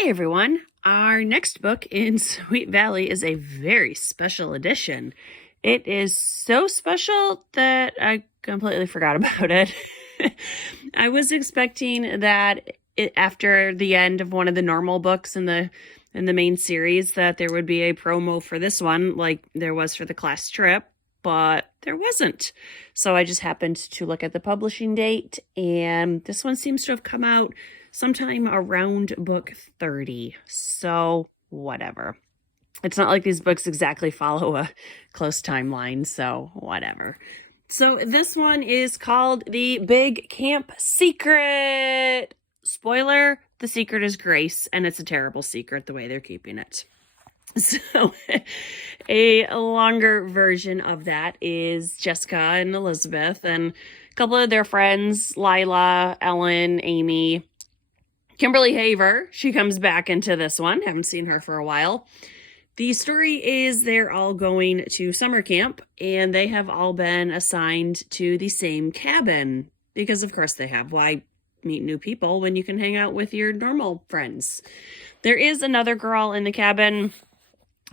Hey everyone, our next book in Sweet Valley is a very special edition. It is so special that I completely forgot about it. I was expecting that after the end of one of the normal books in the main series that there would be a promo for this one like there was for the class trip, but there wasn't. So I just happened to look at the publishing date, and this one seems to have come out sometime around book 30. So whatever. It's not like these books exactly follow a close timeline, so whatever. So this one is called The Big Camp Secret. Spoiler, the secret is Grace, and it's a terrible secret the way they're keeping it. So a longer version of that is Jessica and Elizabeth and a couple of their friends, Lila, Ellen, Amy, Kimberly Haver. She comes back into this one. Haven't seen her for a while. The story is they're all going to summer camp, and they have all been assigned to the same cabin because, of course, they have. Why meet new people when you can hang out with your normal friends? There is another girl in the cabin,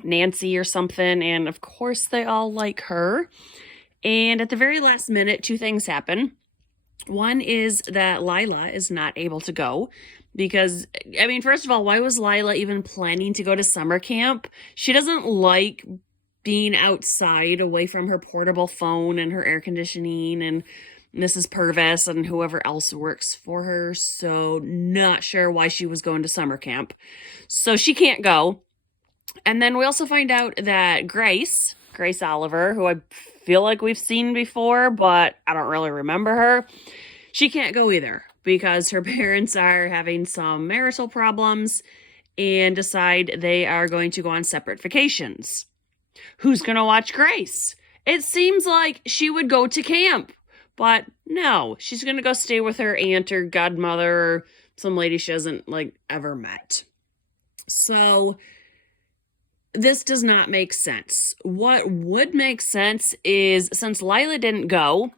Nancy or something, and of course they all like her. And at the very last minute, two things happen. One is that Lila is not able to go because, first of all, why was Lila even planning to go to summer camp? She doesn't like being outside away from her portable phone and her air conditioning and Mrs. Purvis and whoever else works for her. So not sure why she was going to summer camp. So she can't go. And then we also find out that Grace Oliver, who I feel like we've seen before, but I don't really remember her, she can't go either because her parents are having some marital problems and decide they are going to go on separate vacations. Who's going to watch Grace? It seems like she would go to camp, but no, she's going to go stay with her aunt or godmother or some lady she hasn't ever met. So this does not make sense. What would make sense is, since Lila didn't go,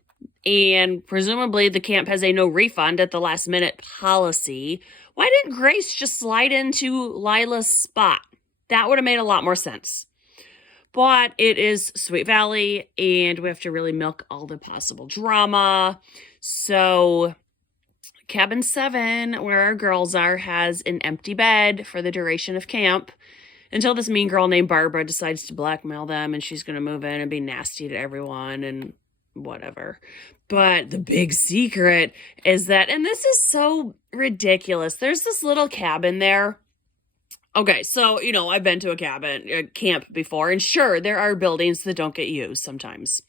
and presumably the camp has a no refund at the last minute policy, why didn't Grace just slide into Lila's spot? That would have made a lot more sense. But it is Sweet Valley, and we have to really milk all the possible drama. So Cabin 7, where our girls are, has an empty bed for the duration of camp, until this mean girl named Barbara decides to blackmail them, and she's going to move in and be nasty to everyone and whatever. But the big secret is that, and this is so ridiculous, there's this little cabin there. Okay, so, I've been to a camp before, and sure, there are buildings that don't get used sometimes.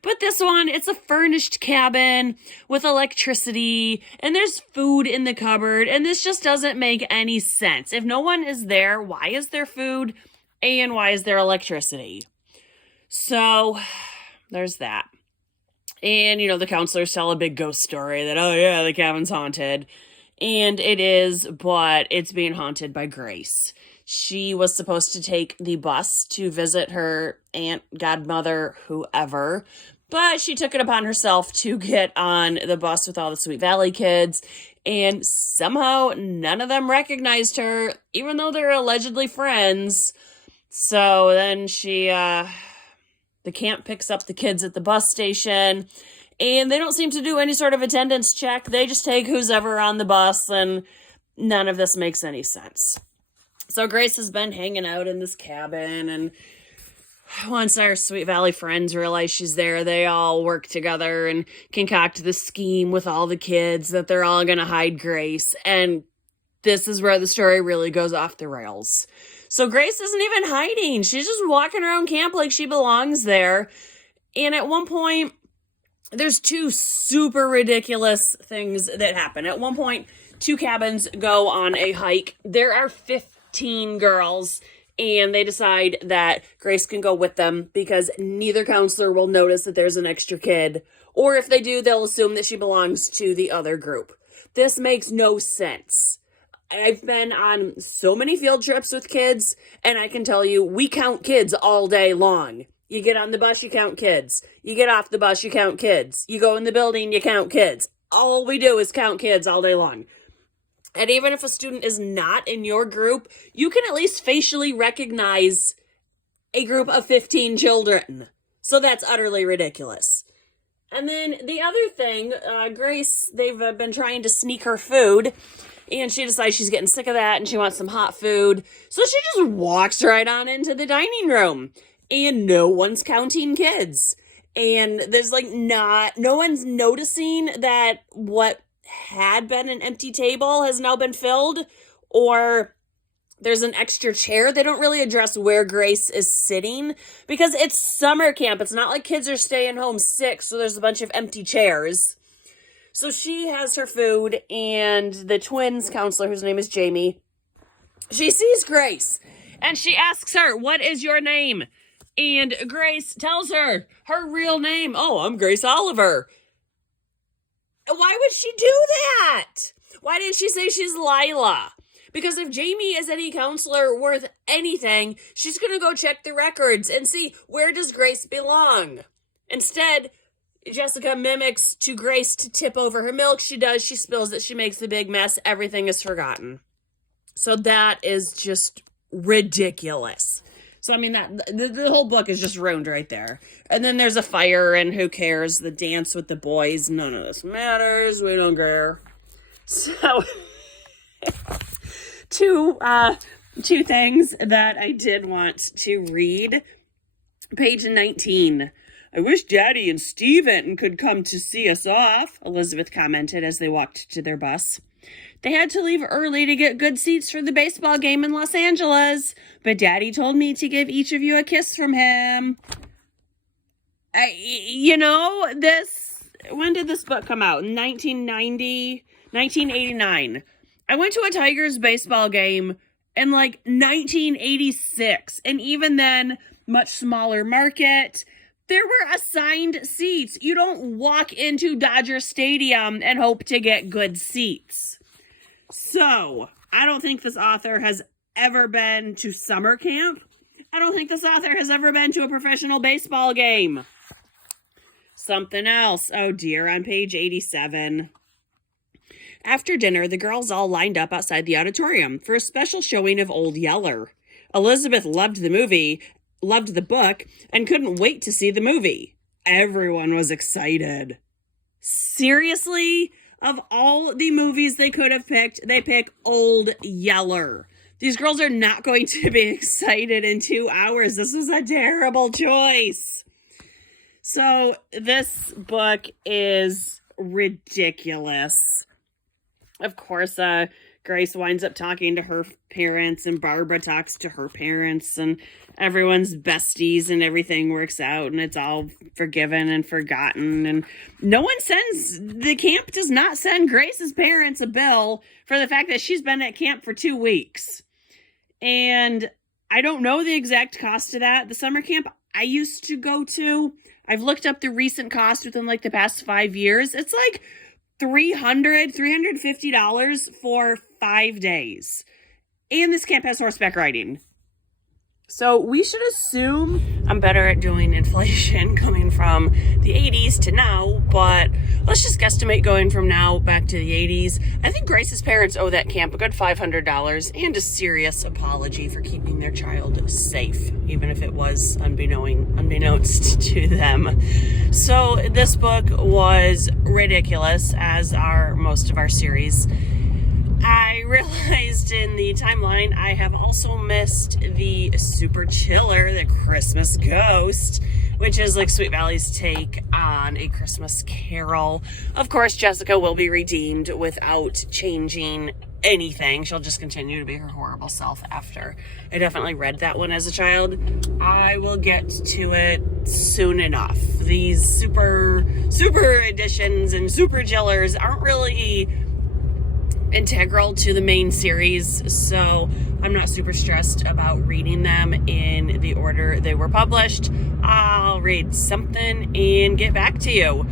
But this one, it's a furnished cabin with electricity, and there's food in the cupboard, and this just doesn't make any sense. If no one is there, why is there food, and why is there electricity? So, there's that. And, the counselors tell a big ghost story that, oh yeah, the cabin's haunted. And it is, but it's being haunted by Grace. She was supposed to take the bus to visit her aunt, godmother, whoever, but she took it upon herself to get on the bus with all the Sweet Valley kids, and somehow none of them recognized her, even though they're allegedly friends. So then the camp picks up the kids at the bus station, and they don't seem to do any sort of attendance check. They just take who's ever on the bus, and none of this makes any sense. So Grace has been hanging out in this cabin, and once our Sweet Valley friends realize she's there, they all work together and concoct this scheme with all the kids that they're all going to hide Grace. And this is where the story really goes off the rails. So Grace isn't even hiding. She's just walking around camp like she belongs there. And at one point, there's two super ridiculous things that happen. At one point, two cabins go on a hike. There are 15 girls, and they decide that Grace can go with them because neither counselor will notice that there's an extra kid. Or if they do, they'll assume that she belongs to the other group. This makes no sense. I've been on so many field trips with kids, and I can tell you, we count kids all day long. You get on the bus, you count kids. You get off the bus, you count kids. You go in the building, you count kids. All we do is count kids all day long. And even if a student is not in your group, you can at least facially recognize a group of 15 children. So that's utterly ridiculous. And then the other thing, Grace, they've been trying to sneak her food, and she decides she's getting sick of that and she wants some hot food. So she just walks right on into the dining room, and no one's counting kids. And there's no one's noticing that what had been an empty table has now been filled, or there's an extra chair. They don't really address where Grace is sitting because it's summer camp. It's not like kids are staying home sick, so there's a bunch of empty chairs. So she has her food, and the twins counselor, whose name is Jamie, she sees Grace, and she asks her, "What is your name?" And Grace tells her her real name. "Oh, I'm Grace Oliver." Why would she do that? Why didn't she say she's Lila? Because if Jamie is any counselor worth anything, she's going to go check the records and see, where does Grace belong? Instead, Jessica mimics to Grace to tip over her milk. She does. She spills it. She makes the big mess. Everything is forgotten. So that is just ridiculous. So, I mean, the whole book is just ruined right there. And then there's a fire, and who cares? The dance with the boys. None of this matters. We don't care. So, two things that I did want to read. Page 19. "I wish Daddy and Steven could come to see us off," Elizabeth commented as they walked to their bus. "They had to leave early to get good seats for the baseball game in Los Angeles, but Daddy told me to give each of you a kiss from him." When did this book come out? 1990, 1989. I went to a Tigers baseball game in 1986, and even then, much smaller market. There were assigned seats. You don't walk into Dodger Stadium and hope to get good seats. So, I don't think this author has ever been to summer camp. I don't think this author has ever been to a professional baseball game. Something else. Oh dear, on page 87. After dinner, the girls all lined up outside the auditorium for a special showing of Old Yeller. Elizabeth loved the book, and couldn't wait to see the movie. Everyone was excited. Seriously? Of all the movies they could have picked, they pick Old Yeller. These girls are not going to be excited in 2 hours. This is a terrible choice. So this book is ridiculous. Of course, Grace winds up talking to her parents, and Barbara talks to her parents, and everyone's besties, and everything works out, and it's all forgiven and forgotten. And the camp does not send Grace's parents a bill for the fact that she's been at camp for 2 weeks. And I don't know the exact cost of that. The summer camp I used to go to, I've looked up the recent cost within the past 5 years. It's $350 for 5 days. And this camp has horseback riding. So we should assume I'm better at doing inflation going from the 80s to now, but let's just guesstimate going from now back to the 80s. I think Grace's parents owe that camp a good $500 and a serious apology for keeping their child safe, even if it was unbeknownst to them. So this book was ridiculous, as are most of our series. I realized in the timeline I have also missed the super chiller, the Christmas Ghost, which is Sweet Valley's take on A Christmas Carol. Of course, Jessica will be redeemed without changing anything. She'll just continue to be her horrible self after. I definitely read that one as a child. I will get to it soon enough. These super editions and super chillers aren't really integral to the main series, so I'm not super stressed about reading them in the order they were published. I'll read something and get back to you.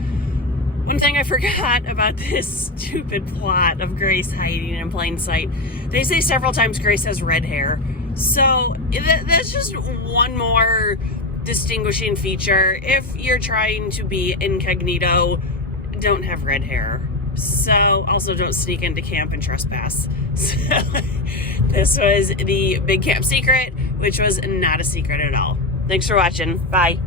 One thing I forgot about this stupid plot of Grace hiding in plain sight, they say several times Grace has red hair, so that's just one more distinguishing feature. If you're trying to be incognito, don't have red hair. So also don't sneak into camp and trespass. So this was the big camp secret, which was not a secret at all. Thanks for watching. Bye.